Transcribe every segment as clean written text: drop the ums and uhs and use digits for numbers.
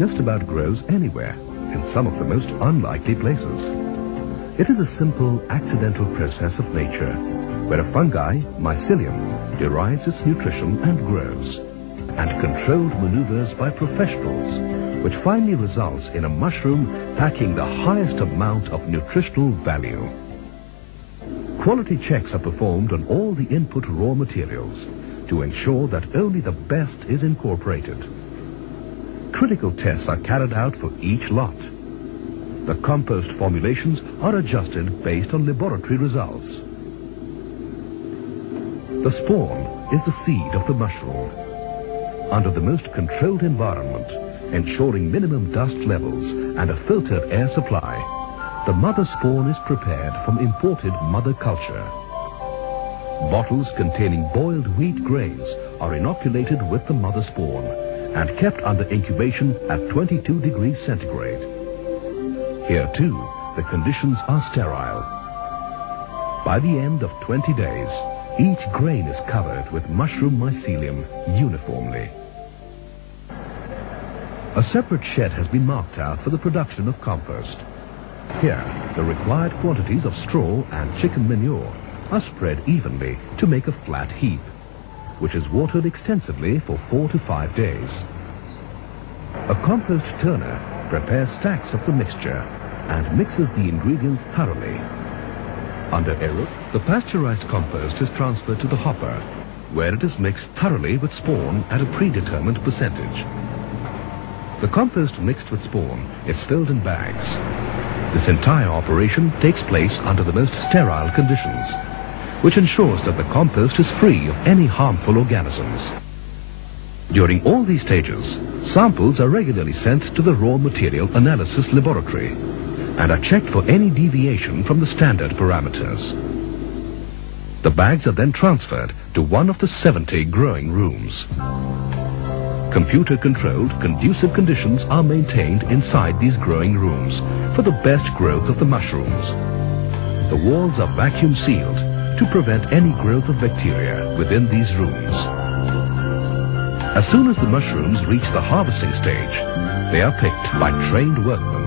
just about grows anywhere, in some of the most unlikely places. It is a simple, accidental process of nature, where a fungi, mycelium, derives its nutrition and grows, and controlled maneuvers by professionals, which finally results in a mushroom packing the highest amount of nutritional value. Quality checks are performed on all the input raw materials to ensure that only the best is incorporated. Critical tests are carried out for each lot. The compost formulations are adjusted based on laboratory results. The spawn is the seed of the mushroom. Under the most controlled environment, ensuring minimum dust levels and a filtered air supply, the mother spawn is prepared from imported mother culture. Bottles containing boiled wheat grains are inoculated with the mother spawn and kept under incubation at 22 degrees centigrade. Here too, the conditions are sterile. By the end of 20 days, each grain is covered with mushroom mycelium uniformly. A separate shed has been marked out for the production of compost. Here, the required quantities of straw and chicken manure are spread evenly to make a flat heap, which is watered extensively for 4 to 5 days. A compost turner prepares stacks of the mixture and mixes the ingredients thoroughly. Under aero, the pasteurized compost is transferred to the hopper, where it is mixed thoroughly with spawn at a predetermined percentage. The compost mixed with spawn is filled in bags. This entire operation takes place under the most sterile conditions, which ensures that the compost is free of any harmful organisms. During all these stages, samples are regularly sent to the raw material analysis laboratory and are checked for any deviation from the standard parameters. The bags are then transferred to one of the 70 growing rooms. Computer-controlled, conducive conditions are maintained inside these growing rooms for the best growth of the mushrooms. The walls are vacuum sealed to prevent any growth of bacteria within these rooms. As soon as the mushrooms reach the harvesting stage, they are picked by trained workmen.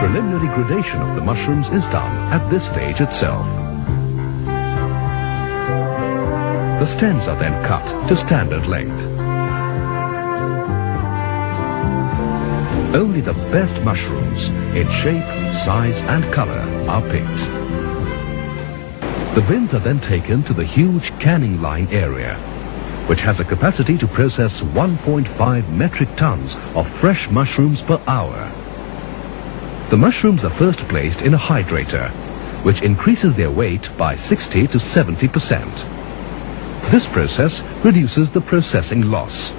Preliminary gradation of the mushrooms is done at this stage itself. The stems are then cut to standard length. Only the best mushrooms in shape, size and color are picked. The bins are then taken to the huge canning line area, which has a capacity to process 1.5 metric tons of fresh mushrooms per hour. The mushrooms are first placed in a hydrator, which increases their weight by 60 to 70%. This process reduces the processing loss.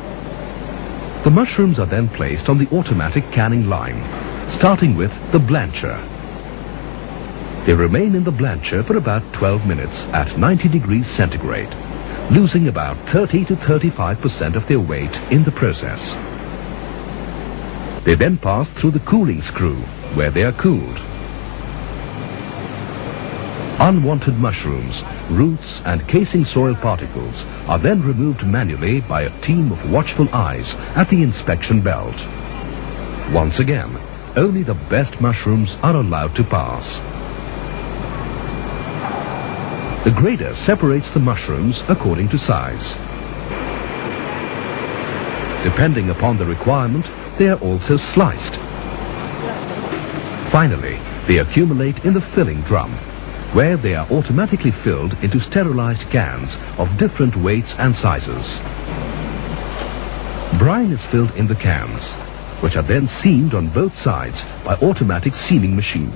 The mushrooms are then placed on the automatic canning line, starting with the blancher. They remain in the blancher for about 12 minutes at 90 degrees centigrade, losing about 30 to 35% of their weight in the process. They then pass through the cooling screw, where they are cooled. Unwanted mushrooms, roots and casing soil particles are then removed manually by a team of watchful eyes at the inspection belt. Once again, only the best mushrooms are allowed to pass. The grader separates the mushrooms according to size. Depending upon the requirement, they are also sliced. Finally, they accumulate in the filling drum, where they are automatically filled into sterilized cans of different weights and sizes. Brine is filled in the cans, which are then seamed on both sides by automatic seaming machine.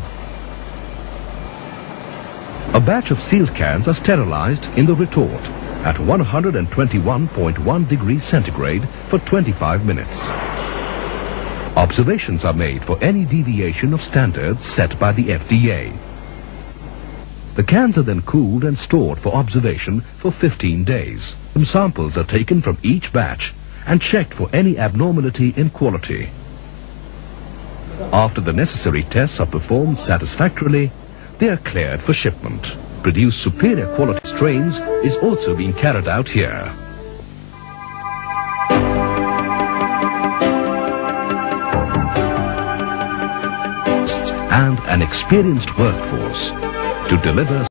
A batch of sealed cans are sterilized in the retort at 121.1 degrees centigrade for 25 minutes. Observations are made for any deviation of standards set by the FDA. The cans are then cooled and stored for observation for 15 days. Some samples are taken from each batch and checked for any abnormality in quality. After the necessary tests are performed satisfactorily, they are cleared for shipment. produce superior quality strains is also being carried out here. And an experienced workforce to deliver